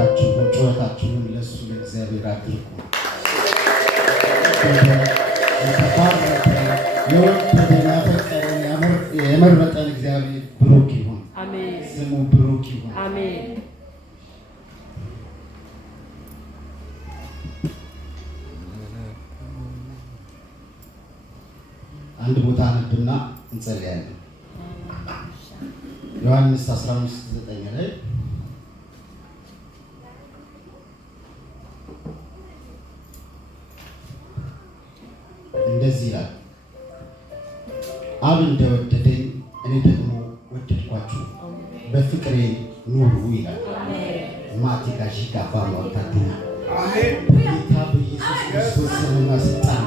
እልልታችሁን ጩኸታችሁን ለእሱ ለእግዚአብሔር አድርጉ። የወደደን ያፈቀረን የመረጠን እግዚአብሔር ብሩክ ይሁን። ስሙ ብሩክ ይሁን። አንድ ቦታ ነብና እንጸልያለን። ዮሐንስ 15:9 ላይ እንደዚህ ይላል፣ አብ እንደወደደኝ እኔ ደግሞ ወደድኳችሁ፣ በፍቅሬ ኑሩ ይላል። ማቲካ ሺካፋ ወጣትና ጌታ በኢየሱስ ክርስቶስ ስምና ስልጣን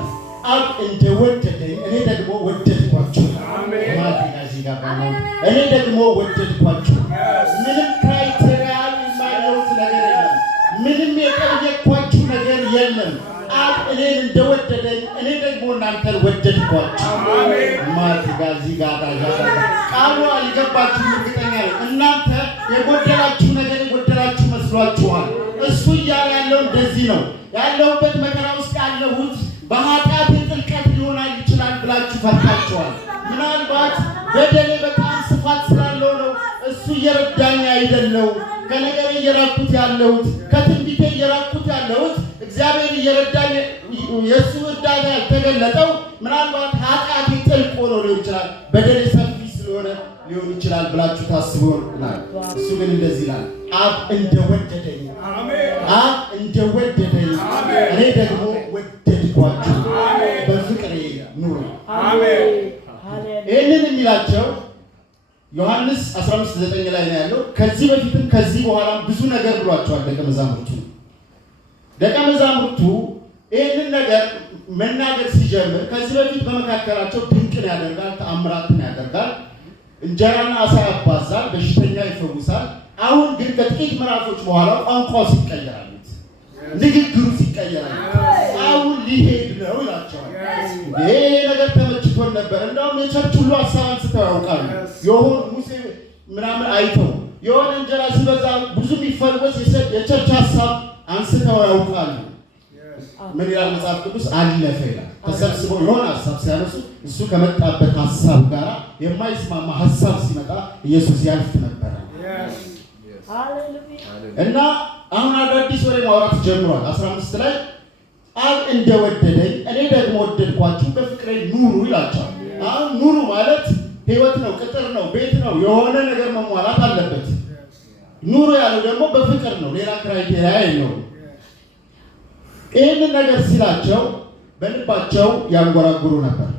አብ እንደወደደኝ እኔ ደግሞ ወደድኳችሁ። ማቲካ ሺካፋ እኔ ደግሞ ወደድኳችሁ። ምንም ክራይቴሪያ የማይለውጥ ነገር የለም። ምንም የጠየቅኳችሁ ነገር የለም። አብ እኔን እንደወደደኝ እኔ ደግሞ እናንተን ወደድኳችሁ። ማቲጋዚ ጋር ቃሉ አልገባችሁ እርግጠኛ ነኝ። እናንተ የጎደላችሁ ነገር የጎደላችሁ መስሏችኋል። እሱ እያለ ያለው እንደዚህ ነው። ያለሁበት መከራ ውስጥ ያለሁት በኃጢአት ጥልቀት ሊሆን ይችላል ብላችሁ ፈርታችኋል። ምናልባት በደሌ በጣም ስፋት ስላለው ነው እሱ እየረዳኝ አይደለው። ከነገር እየራኩት ያለሁት ከትንቢቴ እየራኩት ያለሁት እግዚአብሔር እየረዳኝ የእሱ እርዳታ ያልተገለጠው ምናልባት ኃጢአቴ ጥልቅ ሆኖ ሊሆን ይችላል፣ በደሌ ሰፊ ስለሆነ ሊሆን ይችላል ብላችሁ ታስቡ ይሆናል። እሱ ግን እንደዚህ ይላል፣ አብ እንደወደደኝ አብ እንደወደደኝ እኔ ደግሞ ወደድኳችሁ፣ በፍቅሬ ኑሩ። ይህንን የሚላቸው ዮሐንስ 15:9 ላይ ነው ያለው። ከዚህ በፊትም ከዚህ በኋላም ብዙ ነገር ብሏቸዋል ደቀ መዛሙርቱ ይህንን ነገር መናገር ሲጀምር ከዚህ በፊት በመካከላቸው ድንቅን ያደርጋል፣ ተአምራትን ያደርጋል፣ እንጀራና ዓሣ ያባዛል፣ በሽተኛ ይፈውሳል። አሁን ግን ከጥቂት ምዕራፎች በኋላ ቋንቋው ሲቀየራል፣ ንግግሩ ሲቀየራል፣ አሁን ሊሄድ ነው ይላቸዋል። ይሄ ነገር ተመችቶን ነበር። እንደውም የቸርች ሁሉ ሀሳብ አንስተው ያውቃሉ። የሆኑ ሙሴ ምናምን አይተው የሆነ እንጀራ ሲበዛ ብዙ የሚፈወስ የቸርች ሀሳብ አንስተው ያውቃሉ። ምን ይላል መጽሐፍ ቅዱስ? አለፈ ይላል። ተሰብስበው የሆነ ሀሳብ ሲያነሱ እሱ ከመጣበት ሀሳብ ጋር የማይስማማ ሀሳብ ሲመጣ ኢየሱስ ያልፍ ነበረ እና አሁን አዳዲስ ወሬ ማውራት ጀምሯል። 15 ላይ አብ እንደወደደኝ እኔ ደግሞ ወደድኳችሁ፣ በፍቅሬ ኑሩ ይላቸዋል። አሁን ኑሩ ማለት ህይወት ነው፣ ቅጥር ነው፣ ቤት ነው፣ የሆነ ነገር መሟላት አለበት። ኑሩ ያለው ደግሞ በፍቅር ነው፣ ሌላ ክራይቴሪያ የለውም። ይህንን ነገር ሲላቸው በልባቸው ያንጎራጉሩ ነበር።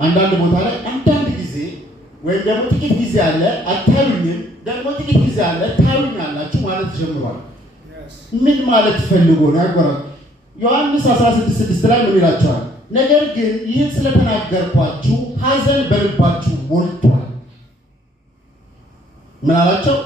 አንዳንድ ቦታ ላይ አንዳንድ ጊዜ ወይም ደግሞ ጥቂት ጊዜ አለ አታዩኝም፣ ደግሞ ጥቂት ጊዜ አለ ታዩኛላችሁ ማለት ጀምሯል። ምን ማለት ፈልጎ ነው ያንጎራጉሩ? ዮሐንስ 16:6 ላይ ምን ይላቸዋል? ነገር ግን ይህን ስለተናገርኳችሁ ሐዘን በልባችሁ ሞልቷል። ምን አላቸው?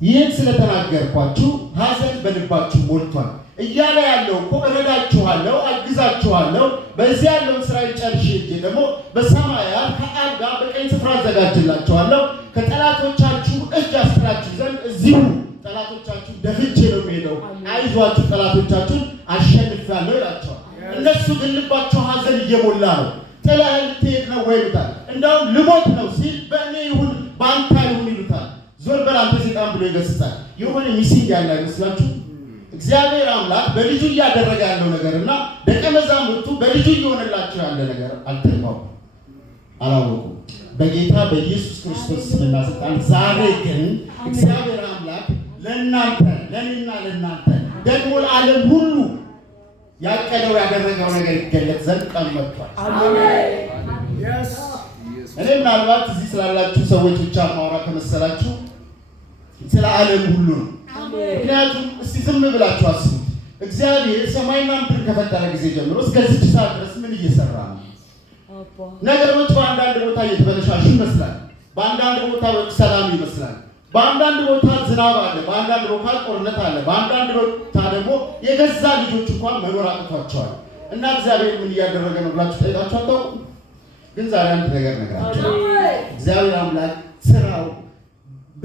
ይህን ስለተናገርኳችሁ ሐዘን በልባችሁ ሞልቷል እያለ ያለው እኮ እረዳችኋለሁ፣ አግዛችኋለሁ፣ በዚህ ያለውን ስራ ጨርሼ ደግሞ በሰማያት ከአብ ጋር በቀኝ ስፍራ አዘጋጅላችኋለሁ፣ ከጠላቶቻችሁ እጅ አስጥላችሁ ዘንድ እዚሁ ጠላቶቻችሁ ደፍቼ ነው የሚሄደው፣ አይዟችሁ ጠላቶቻችሁን አሸንፋለሁ ይላቸዋል። እነሱ ግን ልባቸው ሐዘን እየሞላ ነው። ጥለህ ልትሄድ ነው ወይ ይሉታል። እንደውም ልሞት ነው ሲል በእኔ ይሁን በአንተ ይሁን ይሉታል። ዞር በል አንተ ሰይጣን ብሎ ይገስጻል። የሆነ ሚስኝ ያለ አይመስላችሁ? እግዚአብሔር አምላክ በልጁ እያደረገ ያለው ነገርና ደቀ መዛሙርቱ በልጁ እየሆነላቸው ያለ ነገር አልተማሩ፣ አላወቁም። በጌታ በኢየሱስ ክርስቶስ ስምና ስልጣን ዛሬ ግን እግዚአብሔር አምላክ ለእናንተ ለእኔና ለእናንተ ደግሞ ለዓለም ሁሉ ያቀደው ያደረገው ነገር ይገለጥ ዘንድ ቀን መጥቷል። እኔ ምናልባት እዚህ ስላላችሁ ሰዎች ብቻ ማውራ ከመሰላችሁ ስለ ዓለም ሁሉ ነው። ምክንያቱም እስቲ ዝም ብላችሁ አስቡት። እግዚአብሔር ሰማይና ምድር ከፈጠረ ጊዜ ጀምሮ እስከዚህ ሰዓት ድረስ ምን እየሰራ ነው? ነገሮች በአንዳንድ ቦታ እየተበለሻሹ ይመስላል። በአንዳንድ ቦታ ሰላም ይመስላል። በአንዳንድ ቦታ ዝናብ አለ፣ በአንዳንድ ቦታ ጦርነት አለ፣ በአንዳንድ ቦታ ደግሞ የገዛ ልጆች እንኳን መኖር አቅቷቸዋል። እና እግዚአብሔር ምን እያደረገ ነው ብላችሁ ጠይቃችሁ አታውቁም? ግን ዛሬ አንድ ነገር ነግራችሁ፣ እግዚአብሔር አምላክ ስራው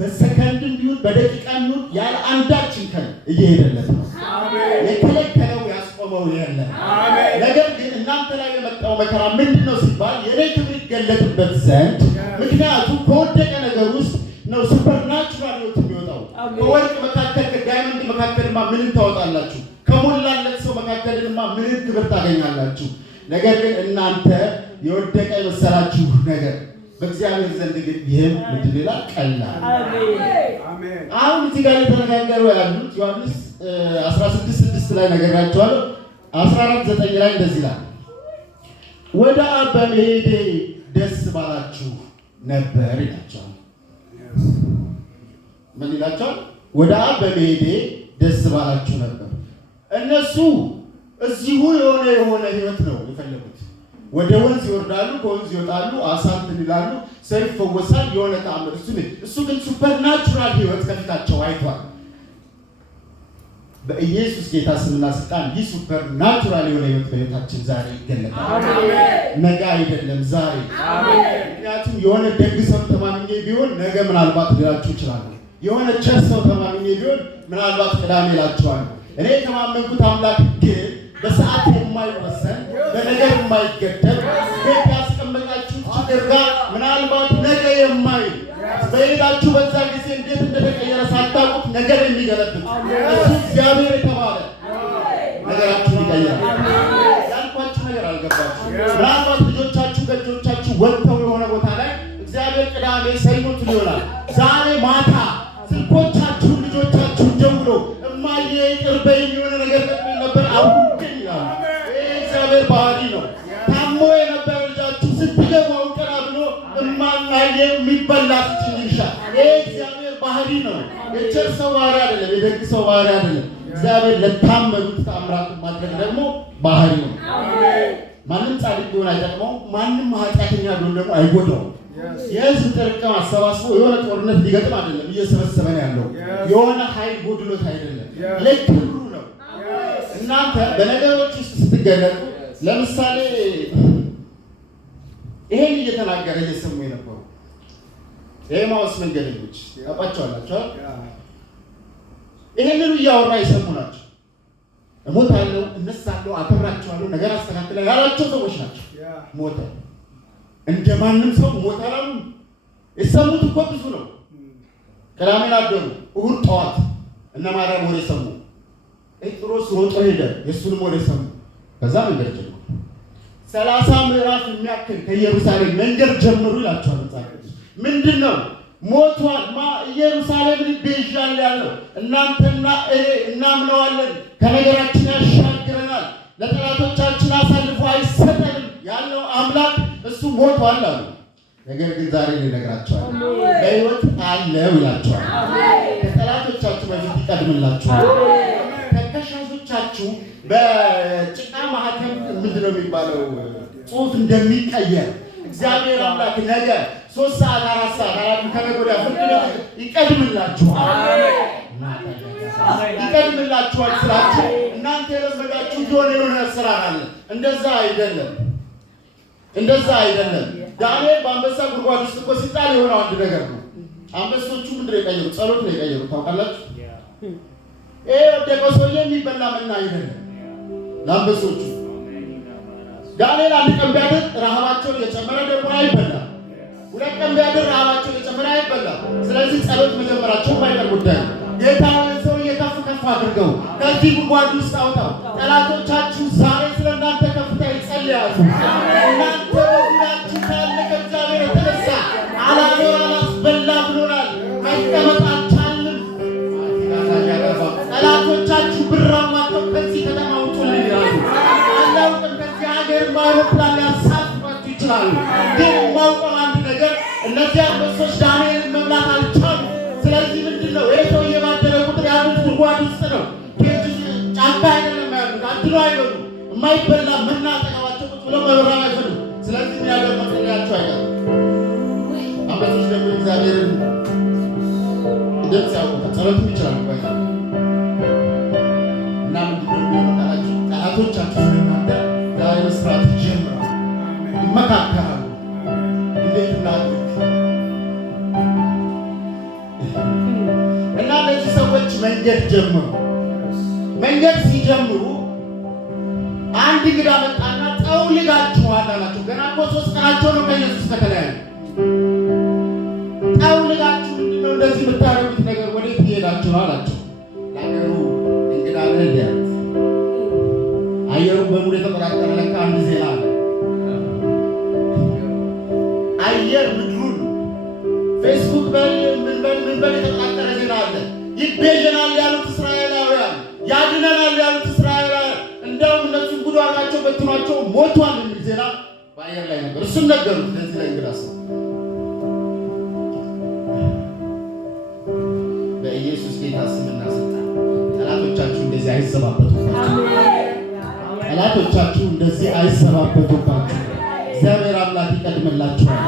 በሰከንድም ቢሆን በደቂቃም ቢሆን ያለ አንዳች እንከን እየሄደለት ነው። የከለከለው ያስቆመው የለም። ነገር ግን እናንተ ላይ የመጣው መከራ ምንድነው ሲባል የኔ ክብር ይገለጥበት ዘንድ። ምክንያቱም ከወደቀ ነገር ውስጥ ነው ሱፐርናቹራል ህይወት የሚወጣው። ከወርቅ መካከል ከዳይመንድ መካከልማ ምንን ታወጣላችሁ? ከሞላለት ሰው መካከልማ ምንን ክብር ታገኛላችሁ? ነገር ግን እናንተ የወደቀ የመሰላችሁ ነገር በእግዚአብሔር ዘንድ ግን ይህም ምንድን ይላል? ቀላል። አሁን እዚህ ጋር የተነጋገሩ ያሉት ዮሐንስ 16:6 ላይ ነገራቸዋለሁ። 14:9 ላይ እንደዚህ ይላል፣ ወደ አብ በመሄዴ ደስ ባላችሁ ነበር ይላቸዋል። ምን ይላቸዋል? ወደ አብ በመሄዴ ደስ ባላችሁ ነበር። እነሱ እዚሁ የሆነ ህይወት ነው የፈለጉት። ወደ ወንዝ ይወርዳሉ፣ ከወንዝ ይወጣሉ፣ አሳ እንትን ይላሉ፣ ሰው ይፈወሳል፣ የሆነ ተአምር። እሱ ግን ሱፐርናቹራል ህይወት ከፊታቸው አይቷል። በኢየሱስ ጌታ ስምና ስልጣን ይህ ሱፐርናቹራል የሆነ ህይወት በህይወታችን ዛሬ ይገለጣል። ነገ አይደለም ዛሬ። ምክንያቱም የሆነ ደግ ሰው ተማምኜ ቢሆን ነገ ምናልባት ሊላችሁ ይችላል። የሆነ ቸር ሰው ተማምኜ ቢሆን ምናልባት ቅዳሜ እላችኋለሁ። እኔ የተማመንኩት አምላክ ግን በሰዓት የማይወሰን በነገር የማይገደብ ቤት ያስቀመጣችሁ ችግር ጋር ምናልባት ነገ የማይል በሄዳችሁ በዛ ጊዜ እንዴት እንደተቀየረ ሳታውቁት ነገር የሚገለብጥ እሱ እግዚአብሔር የተባለ ነገራችሁን ይቀይራል። ያልኳችሁ ነገር አልገባችሁ። ምናልባት ልጆቻችሁ ከእጆቻችሁ ወጥተው የሆነ ቦታ ላይ እግዚአብሔር ቅዳሜ ሰይሞት ይሆናል። ዛሬ ማታ ስልኮቻችሁን ልጆቻችሁን ደውሎ እማዬ ይቅር በይኝ የሆነ ነገር ገጥሞኝ ነበር አሁን ግን ይላሉ። ይህ እግዚአብሔር ባህሪ ነው። ታሞ የነበረ ልጃችሁ ስትገቡ አሁን ቀና ብሎ እማዬ የሚበላ ስጭኝ ይልሻል። ይህ እግዚአብሔር ባህሪ ነው። የቸር ሰው ባህሪ አይደለም፣ የደግ ሰው ባህሪ አይደለም። እግዚአብሔር ለታመኑት ተአምራቱን ማድረግ ደግሞ ባህሪ ነው። ማንም ጻድቅ ቢሆን አይጠቅመው፣ ማንም ኃጢአተኛ ቢሆን ደግሞ አይጎዳውም። የህዝብ ጥርቅም አሰባስቦ የሆነ ጦርነት ሊገጥም አይደለም እየሰበሰበን ያለው፣ የሆነ ኃይል ጎድሎት አይደለም፣ ለክብሩ ነው። እናንተ በነገሮች ውስጥ ስትገለጡ ለምሳሌ ይሄን እየተናገረ እየሰሙ የነበሩ የኤማውስ መንገደኞች ታውቋቸዋላችሁ። ይሄንን እያወራ የሰሙ ናቸው። እሞታለሁ፣ እነሳለሁ፣ አከብራቸዋለሁ፣ ነገር አስተካክላለሁ ያላቸው ሰዎች ናቸው። ሞተ እንደማንም ሰው ሞተ አላሉ። የሰሙት እኮ ብዙ ነው። ቅዳሜን አደሩ፣ እሑድ ጠዋት እነ ማርያም ወሬ ሰሙ። ጴጥሮስ ሮጦ ሄደ፣ የእሱንም ወሬ ሰሙ። ከዛ መንገድ ጀመሩ። 30 ምዕራፍ የሚያክል ከኢየሩሳሌም መንገድ ጀምሩ ይላቸዋል መጽሐፍ ቅዱስ። ምንድን ነው? ሞቷል። ኢየሩሳሌምን ይቤዣል ያለው እናንተና እኔ እናምነዋለን፣ ከነገራችን ያሻግረናል፣ ለጠላቶቻችን አሳልፎ አይሰጠንም ያለው አምላክ እሱ ሞቷል አሉ። ነገር ግን ዛሬ ሊነግራቸዋል በሕይወት አለው ይላቸዋል። ከጠላቶቻችሁ በፊት ይቀድምላችኋል። ከከሳሾቻችሁ በጭቃ ማህተም ምንድን ነው የሚባለው ጽሑፍ እንደሚቀየር እግዚአብሔር አምላክ ነገ 3 ሰዓት 4 ሰዓት ከነገ ወዲያ ፍርድ ቤት ይቀድምላችኋል። ይቀድምላችኋል ስላችሁ እናንተ የለመዳችሁ የሆነ ስራ አለ። እንደዛ አይደለም፣ እንደዛ አይደለም። ዳንኤል በአንበሳ ጉድጓድ ውስጥ እኮ ሲጣል የሆነው አንድ ነገር ነው። አንበሶቹ ምንድን ነው የቀየሩት? ጸሎት ነው የቀየሩት። ታውቃላችሁ? ይሄ ወደቀው ሰውዬ የሚበላ መና አይደለም ለአንበሶቹ። ዳንኤል አንድ ቀን ቢያድር ረሃባቸውን እየጨመረ ደግሞ አይበላም። 2 ቀን ቢያድር ረሃባቸውን እየጨመረ አይበላም። ስለዚህ ጸሎት መጀመራቸው የማይቀር ጉዳይ ነው። ጌታ ሰውዬ ከፍ ከፍ አድርገው ከዚህ ጉድጓድ ውስጥ አውጣው። ጠላቶቻችሁ ዛሬ ስለ እናንተ ከፍታ ይጸልያሉ። እናንተ በዙሪያችሁ ካለ ከእግዚአብሔር የተነሳ አላኖር አላስበላ ብሎናል፣ መቀመጥ አልቻልንም። ጠላቶቻችሁ ብር አዋጥተው ከዚህ ከተማ ውጡልን ይላሉ። አላውቅም፣ ከዚህ ሀገር አውሮፕላን ሊያሳፍሯችሁ ይችላሉ። ግን የማውቀው አንድ ነገር እነዚህ አንበሶች ዳንኤልን መብላት አልቻሉም። ስለዚህ ምንድን ነው ይህ ሰውዬ ባደረ ቁጥር ያሉት ጉድጓድ ውስጥ ነው። ጫካ አይደለም ያሉት፣ አድሎ አይበሉ፣ የማይበላ መና አጠገባቸው ቁጭ ብለው መብራት አይፈልጉም። ስለዚህ የሚያደር መጸለያቸው አይቀርም። አንበሶች ደግሞ እግዚአብሔርን ድምፅ ያውቁታል፣ ጸሎትም ይችላሉ። እና ምንድነው የሚሆነው? ጠላቶቻችሁ ስለእናንተ ዛሬ መስራት ጀምረዋል፣ ይመካከራሉ። እንዴት እናድርግ? ጀመሩ። መንገድ ሲጀምሩ አንድ እንግዳ መጣና ጠውልጋችኋል አላቸው። ገና እኮ 3 ቀናቸው ነው ከኢየሱስ ከተለያዩ። ጠውልጋችሁ ምንድነው እንደዚህ የምታደርጉት ነገር? ወዴት እየሄዳችሁ ነው አላቸው። ለአገሩ እንግዳ ነህ። አየሩ በሙሉ የተቆጣጠረ ለካ አንድ ዜና አለ። አየር ምድሩን ፌስቡክ ምን በል የተቆጣጠረ ዜና አለ። ይቤዠናል ያሉት እስራኤላውያን፣ ያድነናል ያሉት እስራኤላውያን እንደውም እነሱ ጉድ አድርጋቸው በትኗቸው ሞቷል የሚል ዜና በአየር ላይ ነበር። እሱን ነገሩት ለዚህ ላይ እንግዳ ሰው። በኢየሱስ ጌታ ስምና ስልጣን ጠላቶቻችሁ እንደዚህ አይሰባበቱባችሁ። ጠላቶቻችሁ እንደዚህ አይሰባበቱባችሁ። እግዚአብሔር አምላክ ይቀድምላችኋል።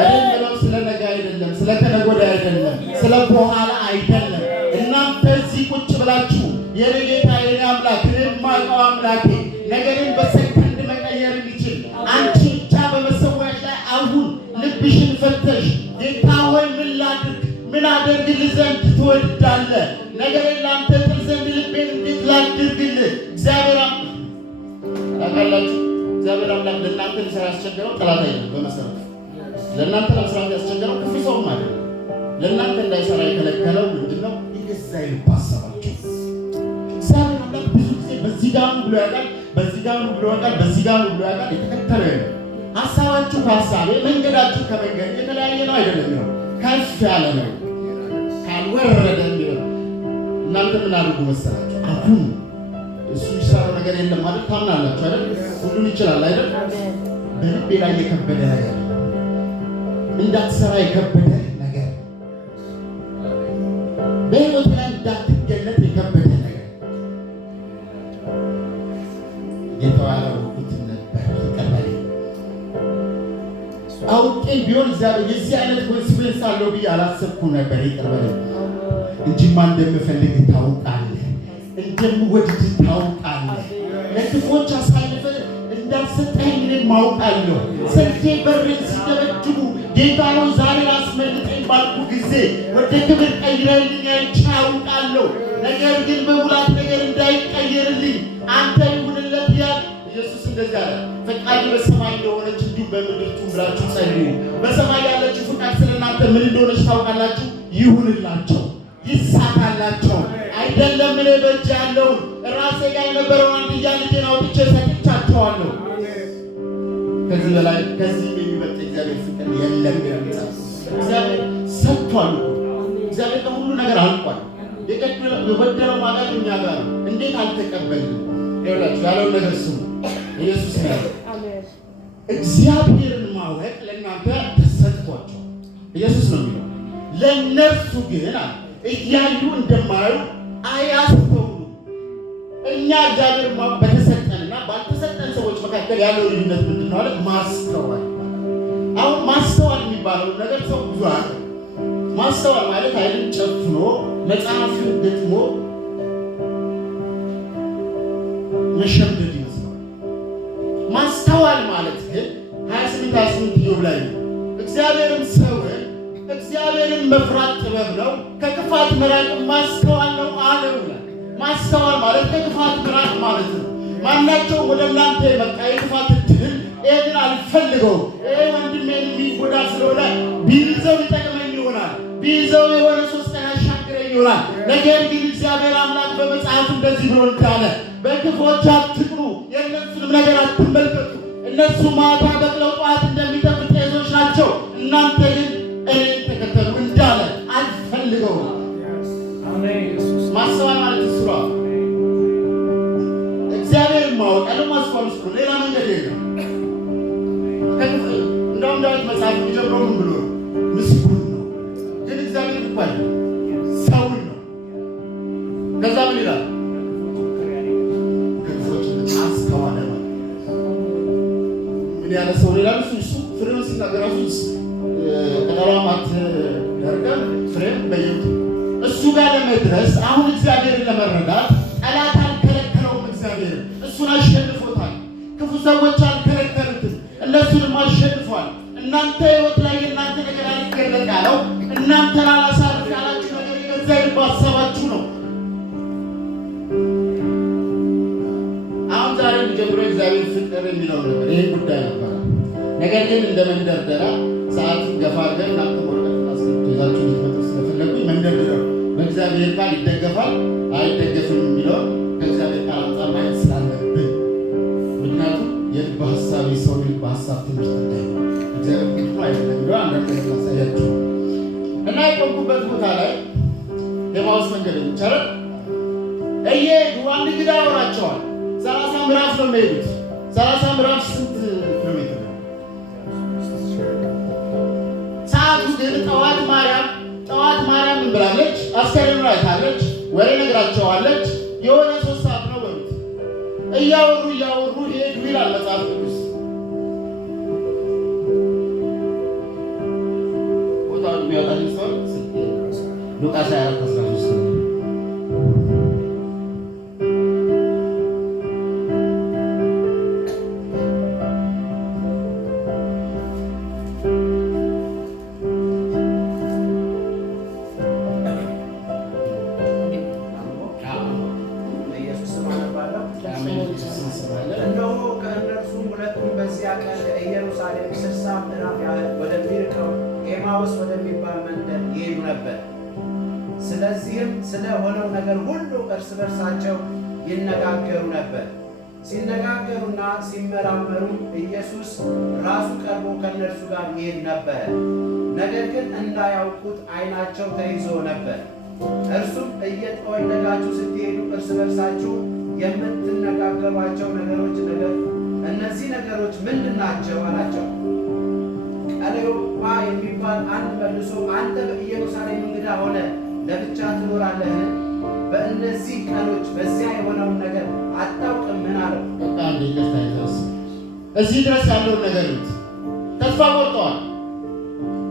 እኔ የምለው ስለ ነገ አይደለም፣ ስለ ከነገ ወዲያ አይደለም፣ ስለ በኋላ አይደለም። እናንተ እዚህ ቁጭ ብላችሁ የኔ ጌታ የኔ አምላክ እኔ የማውቀው አምላኬ ነገርን በሰከንድ መቀየር የሚችል አንቺ ብቻ በመሰዊያሽ ላይ አሁን ልብሽን ፈተሽ ጌታ ሆይ ምን አደርግልህ ዘንድ ትወዳለህ? ነገርን ላንተ ጥል ዘንድ ልቤን እንዴት ላድርግልህ? እግዚአብሔር ታውቃላችሁ፣ እግዚአብሔር አምላክ ለእናንተ ሊሰራ ያስቸገረው ጠላት አይደለም። በመሰረቱ ለእናንተ ለመስራት ያስቸገረው ክፉ ሰውም አይደለም። ለእናንተ እንዳይሰራ የከለከለው ምንድነው? የገዛ ልብ ሀሳባችሁ። እግዚአብሔር አምላክ ብዙ ጊዜ በዚህ ጋር ነው ብሎ ያውቃል፣ በዚህ ጋር ነው ብሎ ያውቃል፣ በዚህ ጋር ነው ብሎ ያውቃል። የተከተለ ነው ሀሳባችሁ ከሀሳቤ መንገዳችሁ ከመንገድ የተለያየ ነው አይደለም ነው፣ ከፍ ያለ ነው ካልወረደ የሚለው። እናንተ ምን አድርጉ መሰላችሁ? አሁን እሱ ይሰራው ነገር የለም ማለት ታምናላችሁ አይደል? ሁሉን ይችላል አይደል? በልቤ ላይ የከበደ ነገር እንዳትሰራ የከበደ ነገር በሕይወት ላይ እንዳትገለጥ የከበደ ነገር የተዋለውት ነበር። ይቀበል አውቄ ቢሆን እግዚአብሔር የዚህ አይነት ኮንሲኩዌንስ አለው ብዬ አላሰብኩም ነበር። ይቀበል እንጂማ እንደምፈልግ ታውቃለህ፣ እንደምወድድ ታውቃለህ። ለክፎች አሳልፈ እንዳልሰጠኝ እኔም ማውቃለሁ። ሰንቴ በሬን ሲደበድቡ ጌታ ነው ዛሬ አስመልጠኝ ባልኩ ጊዜ ወደ ክብር ቀይረልኝ አይቼ አውቃለሁ። ነገር ግን በሙላት ነገር እንዳይቀየርልኝ አንተ ይሁንለት ያል ኢየሱስ እንደዚህ አለ። ፈቃድ በሰማይ እንደሆነች እንዲሁ በምድር ትሁን ብላችሁ ጸልዩ። በሰማይ ያለችው ፈቃድ ስለእናንተ ምን እንደሆነች ታውቃላችሁ። ይሁንላቸው፣ ይሳካላቸው። አይደለም እኔ በእጅ ያለውን ራሴ ጋር የነበረውን አንድያ ልጄን አውጥቼ ሰጥቻቸዋለሁ። ከዚህ በላይ ከዚህ የሚበልጥ እግዚአብሔር ፍቅር የለም ይላል። እግዚአብሔር ሰጥቷል። እግዚአብሔር ከሁሉ ነገር አልቋል። የጎደለው ማለት እኛ ጋር ነው። እንዴት አልተቀበልንም? ይኸውላችሁ ያለውን ነገር ስሙ። ኢየሱስ ነው እግዚአብሔርን ማወቅ ለእናንተ ተሰጥቷቸው ኢየሱስ ነው የሚለው። ለእነርሱ ግን እያዩ እንደማዩ አያስተውሉ። እኛ እግዚአብሔር ማወቅ በተሰጠንና ባልተሰጠን ሰዎች መካከል ያለው ልዩነት ምንድን ነው አለ? ማስተዋል። አሁን ማስተዋል የሚባለው ነገር ሰው ብዙ አለ። ማስተዋል ማለት አይደል ጨፍኖ መጽሐፍን ገጥሞ መሸምደድ ይመስላል። ማስተዋል ማለት ግን 28 ኢዮብ ላይ ነው። እግዚአብሔርን ሰውን እግዚአብሔርን መፍራት ጥበብ ነው፣ ከክፋት መራቅ ማስተዋል ነው አለው። ማስተዋል ማለት ከክፋት መራቅ ማለት ነው። ማናቸው ወደ እናንተ የመጣ የክፋት እድል ይህን አልፈልገውም፣ ይህ ወንድሜን የሚጎዳ ስለሆነ ቢይዘው ሊጠቅመኝ ይሆናል፣ ቢይዘው የሆነ 3 ቀን ያሻግረኝ ይሆናል። ነገር ግን እግዚአብሔር አምላክ በመጽሐፍ እንደዚህ ብሎ እንዳለ በክፎች አትቅኑ፣ የእነሱንም ነገር አትመልከቱ። እነሱ ማታ በቅለው ጠዋት እንደሚጠፉ ጤዞች ናቸው፣ እናንተ ግን እኔን ተከተሉ እንዳለ አልፈልገውም። ማስተዋል ማለት እሱ ነው። እግዚአብሔር ማወቅ ያለው ማስተዋል እሱ ነው። ሌላ መንገድ የለም። እንደውም ዳዊት መጽሐፍ የሚጀምረው ምን ብሎ ነው? ምስጉን ነው። ግን እግዚአብሔር ይባል ሰውን ነው። ከዛ ምን ይላል? አስተዋለ ማለት ምን ያለ ሰው ይላል። እሱ ፍሬውን ሲናገር እሱ ቀጠሯማት ደርገም ፍሬም በየቱ እሱ ጋር ለመድረስ አሁን እግዚአብሔርን ለመረዳት ጠላት አልከለከለውም። እግዚአብሔር እሱን አሸንፎታል። ክፉ ሰዎች አልከለከሉትም፣ እነሱንም አሸንፏል። እናንተ ሕይወት ላይ የእናንተ ነገር አልገለጥ ያለው እናንተ ላላሳልፍ ያላችሁ ነገር የገዛ ልብ ሀሳባችሁ ነው። ጀምሮ እግዚአብሔር ፍቅር የሚለው ነበር። ይሄ ጉዳይ ነበር። ነገር ግን እንደ መንደርደራ ሰዓት ገፋ አድርገን እናንተ ወረቀትና እስክሪብቶ ይዛችሁ ልትመጡ ስለፈለጉኝ መንደርደራ በእግዚአብሔር ቃል ይደገፋል አይደገፍም የሚለው ከእግዚአብሔር ቃል አንጻር ማየት ስላለብን፣ ምክንያቱም የልብ ሀሳብ የሰው ልብ ሀሳብ ትምህርት እንዳይሆን እግዚአብሔር ግድ አይደለም ብሎ አንዳንድ ነገር ያሳያችሁ እና የቆምኩበት ቦታ ላይ የማውስ መንገደኞች አረ እየሄዱ አንድ እንግዳ ያወራቸዋል። 30 ምዕራፍ ነው የሚሄዱት። 30 ምዕራፍ ስንት ኪሎ ሜትር ነው? ሰዓቱ ግን ጠዋት ማርያም ምን ብላለች? አስከሬኑን አይታለች፣ ወሬ ነግራቸዋለች። የሆነ 3 ሰዓት ነው በሉት። እያወሩ ሄዱ ይላል መጽሐፍ ቅዱስ። ቦታውን የሚያወጣልኝ ሰው ሉቃስ 24:13 ኤማውስ ወደሚባል መንደር ይሄዱ ነበር። ስለዚህም ስለሆነው ነገር ሁሉ እርስ በርሳቸው ይነጋገሩ ነበር። ሲነጋገሩና ሲመራመሩ ኢየሱስ ራሱ ቀርቦ ከእነርሱ ጋር ይሄድ ነበረ። ነገር ግን እንዳያውቁት ዓይናቸው ተይዞ ነበር። እርሱም እየተወደዳችሁ ስትሄዱ እርስ በርሳችሁ የምትነጋገሯቸው እነዚህ ነገሮች ምንድን ናቸው አላቸው። ቀለዮጳ የሚባል አንድ መልሶ አንተ በኢየሩሳሌም እንግዳ ሆነ ለብቻ ትኖራለህን? በእነዚህ ቀኖች በዚያ የሆነውን ነገር አታውቅምን? አለው። በጣም ይገርታይታስ እዚህ ድረስ ያለውን ነገር ተስፋ ቆርጠዋል፣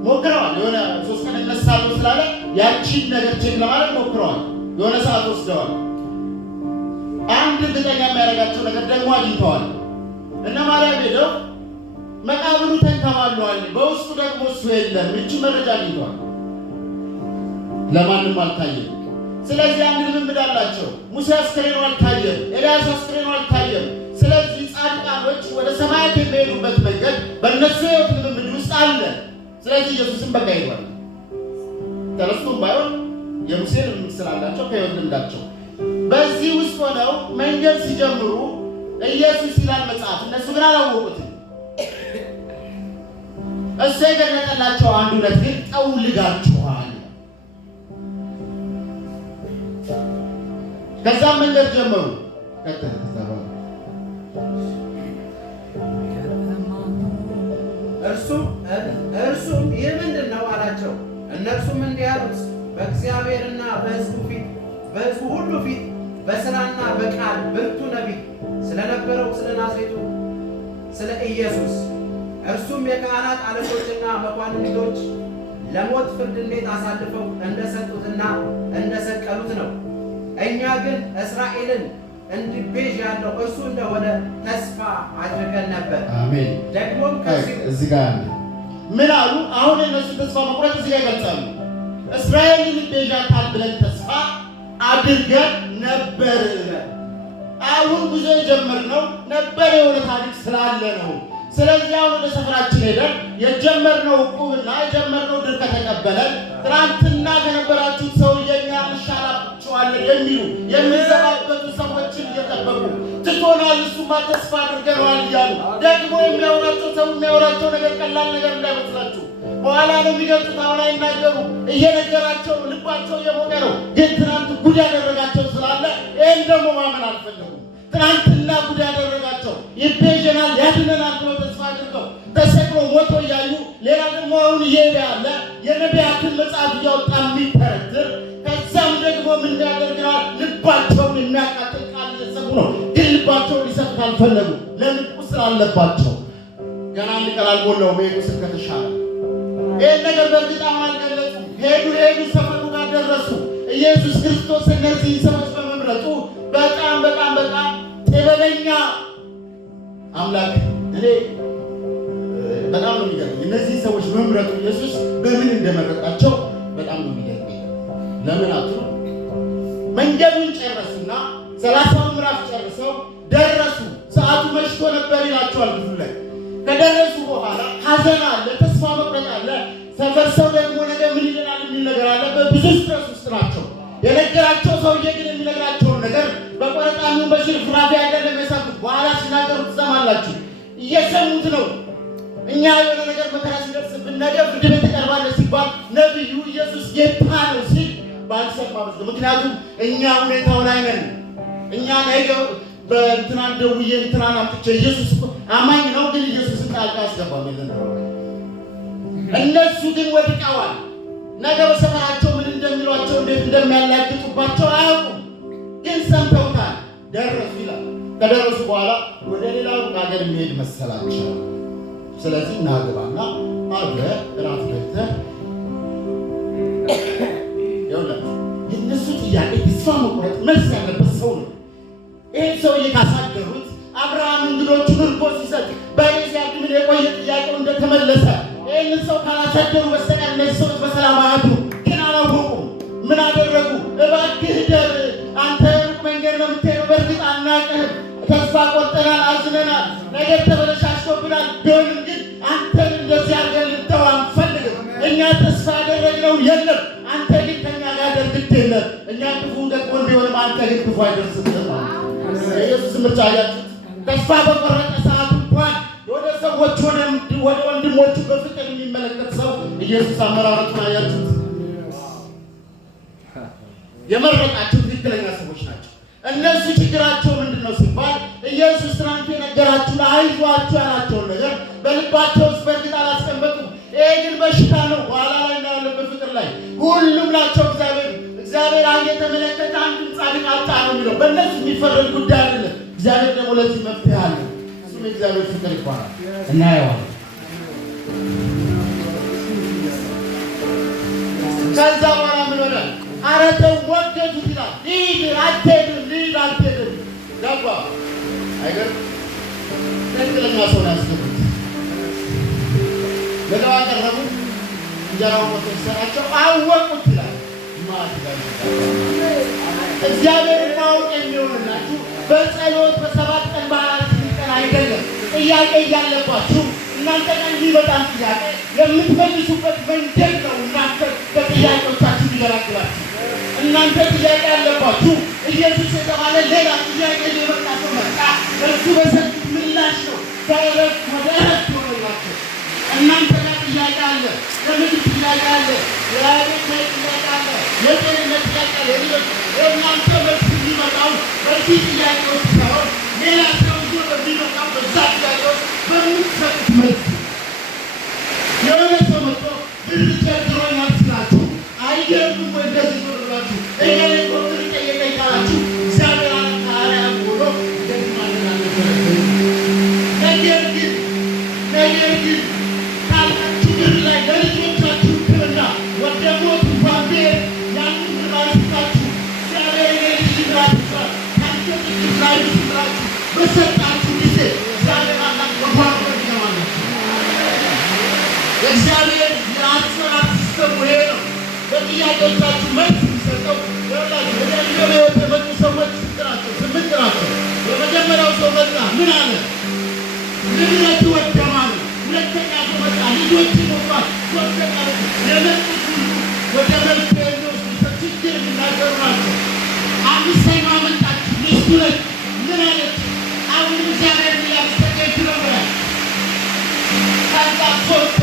ሞክረዋል። የሆነ 3 ቀን እነሳለሁ ስላለ ያቺን ነገር ቼክ ለማድረግ ሞክረዋል። የሆነ ሰዓት ወስደዋል። አንድ እርግጠኛ የሚያደርጋቸው ነገር ደግሞ አግኝተዋል። እነ ማርያም ሄደው መቃብሩ ተንከባሏል፣ በውስጡ ደግሞ እሱ የለም። እቺ መረጃ አግኝተዋል። ለማንም አልታየም። ስለዚህ አንድ ልምምድ አላቸው። ሙሴ አስክሬኑ አልታየም፣ ኤልያስ አስክሬኑ አልታየም። ስለዚህ ጻድቃኖች ወደ ሰማያት የሚሄዱበት መንገድ በእነሱ ሕይወት ልምምድ ውስጥ አለ። ስለዚህ ኢየሱስን በቃ ይሏል። ተረስቶም ባይሆን የሙሴ ልምምድ ስላላቸው ከሕይወት ልምዳቸው በዚህ ውስጥ ሆነው መንገድ ሲጀምሩ ኢየሱስ ይላል መጽሐፍ፣ እነሱ ግን አላወቁትም። እሱ የገለጠላቸው አንድ እውነት ግን ጠውልጋችኋል። ከዛም መንገድ ጀመሩ። እርሱም ይህ ምንድን ነው አላቸው። እነርሱም እንዲህ አሉት፣ በእግዚአብሔርና በሕዝቡ ሁሉ ፊት በሥራና በቃል ብርቱ ነቢይ ስለነበረው ስለ ናዝሬቱ ስለ ኢየሱስ እርሱም የካህናት አለቆችና መኳንንቶች ለሞት ፍርድ እንዴት አሳልፈው እንደሰጡትና እንደሰቀሉት ነው። እኛ ግን እስራኤልን እንዲቤዥ ያለው እርሱ እንደሆነ ተስፋ አድርገን ነበር። አሜን። ደግሞም ከዚህ እዚህ ጋር ምን አሉ? አሁን እነሱ ተስፋ መቁረጥ እዚህ ጋር ይገልጻሉ። እስራኤልን ይቤዣታል ብለን ተስፋ አድርገን ነበር። አሁን ጉዞ የጀመርነው ነበር የሆነ ታሪክ ስላለ ነው። ስለዚህ አሁን ወደ ሰፈራችን ሄደን የጀመርነው ዕቁብና የጀመርነው ድር ከተቀበለን ትናንትና ከነበራችሁት ሰውዬኛ እንሻላችኋለን የሚሉ የሚዘባበቱ ሰዎችን እየጠበቁ ትቶናል፣ እሱማ ተስፋ አድርገነዋል እያሉ ደግሞ የሚያወራቸው ነገር ቀላል ነገር እንዳይመስላችሁ በኋላ ነው የሚገልጹት። አሁን አይናገሩ፣ እየነገራቸው ነው፣ ልባቸው እየሞቀ ነው። ግን ትናንት ጉድ ያደረጋቸው ስላለ ይህን ደግሞ ማመን አልፈለጉም። ትናንትና ጉድ ያደረጋቸው ይቤዠናል፣ ያድነናል ብሎ ተስፋ አድርገው ተሰቅሎ ሞቶ እያዩ ሌላ ደግሞ አሁን እየሄደ ያለ የነቢያትን መጽሐፍ እያወጣ የሚተረትር ከዛም ደግሞ ምን ያደርግናል? ልባቸውን የሚያቃጥል ቃል እየሰሙ ነው። ግን ልባቸውን ሊሰጡት አልፈለጉ። ለምን? ቁስል አለባቸው። ገና ሊቀላል ሞላው ቤቱ ቁስል ከተሻለ ይህን ነገር በእርግጥ አልገለጹም። ሄዱ፣ ሰፈሩ ጋር ደረሱ። ኢየሱስ ክርስቶስ እነዚህ ሰዎች በመምረጡ በጣም ጥበበኛ አምላክ እኔ በጣም ነው የሚገርመኝ። እነዚህ ሰዎች መምረጡ ኢየሱስ በምን እንደመረጣቸው በጣም ነው የሚገርመኝ። ለምን አትሉ? መንገዱን ጨረሱና 30 ምዕራፍ ጨርሰው ደረሱ። ሰዓቱ በዝቶ ነበር ይላቸዋል ክፍሉ ላይ። ከደረሱ በኋላ ሐዘን አለ፣ ተስፋ መቁረጥ አለ። ሰፈር ሰው ደግሞ ነገ ምን ይለናል የሚል ነገር አለ። በብዙ ስትረስ ውስጥ ናቸው። የነገራቸው ሰውዬ ግን የሚነግራቸውን ነገር በቆረጣሚው በሽርፍራፊ አይደለም የሰሙት። በኋላ ሲናገሩ ትሰማላችሁ። እየሰሙት ነው። እኛ የሆነ ነገር መከራ ሲደርስብን ነገ ፍርድ ቤት ትቀርባለህ ሲባል ነቢዩ ኢየሱስ ጌታ ነው ሲል ባልሰማ መስሎ። ምክንያቱም እኛ ሁኔታው ላይ ነን። እኛ ነገ በእንትናን ደውዬ እንትናን አምጥቼ ኢየሱስ አማኝ ነው ግን ኢየሱስን ጣልቃ አስገባም የለን። እነሱ ግን ወድቀዋል። ነገ በሰፈራቸው ምን እንደሚሏቸው እንዴት እንደሚያላግጡባቸው አያውቁም። ግን ሰምተውታል። ደረሱ ይላል። ከደረሱ በኋላ ወደ ሌላው ሀገር የሚሄድ መሰላቸው። ስለዚህ ናግባና አብረህ እራት በልተህ ይኸውላችሁ የእነሱ ጥያቄ ተስፋ መቁረጥ መልስ ያለበት ሰው ነው። ይህን ሰውዬ ካሳደሩት አብርሃም እንግዶቹን እርጎ ሲሰጥ በይስሐቅ ምን የቆየ ጥያቄው እንደተመለሰ ይህንን ሰው ካላሳደሩ በስተቀር እነዚህ ሰዎች በሰላም አያድሩ። ግን አላወቁም። ምን አደረጉ? እባክህ ደር አንተ ሩቅ መንገድ ነው የምትሄደው፣ በእርግጥ አናውቅህም፣ ተስፋ ቆርጠናል፣ አዝነናል፣ ነገር ተበለሻሽቶብናል። ቢሆንም ግን አንተን እንደዚህ አድርገን ልንተው አንፈልግም። እኛ ተስፋ ያደረግነው የለም፣ አንተ ግን ከእኛ ጋር ደር ግድ የለም። እኛ ክፉ ደቅሞን ቢሆንም አንተ ግን ክፉ አይደርስብህም። የኢየሱስ ምርጫ አያችሁት? ተስፋ በቆረጠ ሰዓት እንኳን ወደ ሰዎች ወደ ወንድሞቹ በፍቅር የሚመለከት ሰው ኢየሱስ አመራረቱን አያችሁት? የመረጣቸው ትክክለኛ ሰዎች ናቸው። እነሱ ችግራቸው ምንድን ነው ሲባል ኢየሱስ ትናንት የነገራችሁ አይዟችሁ ያላቸውን ነገር በልባቸው ውስጥ በእርግጥ አላስቀመጡም። ይሄ ግን በሽታ ነው። በኋላ ላይ እናያለን። በፍቅር ላይ ሁሉም ናቸው እግዚአብሔር አንድ የተመለከተ አንድም ጻድቅ አጣ ነው የሚለው። በእነሱ የሚፈረድ ጉዳይ አይደለም። እግዚአብሔር ደግሞ ለዚህ መፍትሄ አለ። እሱም የእግዚአብሔር ፍቅር ይባላል። እናየዋለን። ከዛ በኋላ ምን ሆነ? ኧረ ተው ወደዱት ይላል። ሊድ አትሄድም ገባ አይገርም? ትክክለኛ ሰው ያስገቡት ለደዋ ቀረቡ። እንጀራው ሞቶ ሲሰራቸው አወቁት ይላል። እግዚአብሔር ማወቅ የሚሆንላችሁ በጸሎት በሰባት ቀን በአራት ቀን አይደለም። ጥያቄ እያለባችሁ እናንተ ቀን በጣም ጥያቄ የምትመልሱበት መንገድ ነው። እናንተ በጥያቄዎቻችሁ ሊገላግላችሁ እናንተ ጥያቄ ያለባችሁ ኢየሱስ የተባለ ሌላ ጥያቄ ሊመጣ ሰው መጣ። እሱ በሰጡት ምላሽ ነው ከእረፍት ወደ እረፍት ሆነላቸው። እናንተ ጋር ጥያቄ አለ፣ የምግብ ጥያቄ አለ፣ የቤት ጥያቄ አለ፣ የጤንነት ጥያቄ አለ። የእናንተ መልስ የሚመጣው በዚህ ጥያቄዎች ሳይሆን ሌላ ሰው ይዞ በሚመጣው በዛ ጥያቄዎች በምትሰጡት መልስ። የሆነ ሰው መጥቶ ብር ቸግሮኛል ስላችሁ አይገርምም ወይ? እንደዚህ ዞርላችሁ እገሌ ብር ጠየቀኝ ካላችሁ እግዚአብሔር አርአያ ሆኖ እንደዚህ ማድረግ አልነበረብንም። ነገር ግን ካላችሁ ብር ላይ ለልጆቻችሁ ሕክምና ወደ ሞት እንኳን ብሄድ ያንን ብር አይስጣችሁ። እግዚአብሔር የልጅ ብራችሁ ካንተ ጥቂት ላይ ብራችሁ በሰጣችሁ ጊዜ እግዚአብሔር አምላክ በጓሮ ይገባላችሁ። የእግዚአብሔር የአሰራር ሲስተሙ ይሄ ነው። በጥያቄዎቻችሁ መልስ የሚሰጠው ወላችሁ ወደ ሕይወት የመጡ ሰዎች ስምንት ናቸው። የመጀመሪያው ሰው መጣ። ምን አለ? ንብረት ወደማ ነው። ሁለተኛ ሰው መጣ። ልጆች ሞቷል። ሶስተኛ የመጡት ሁሉ ወደ መልስ የሚወስዱ ችግር የሚናገሩ ናቸው። አምስተኛዋ መጣች። ሚስቱ ነች። ምን አለች? አሁን እግዚአብሔር ያመሰገንኩ ነው ብላለች። ከዛ ሶስት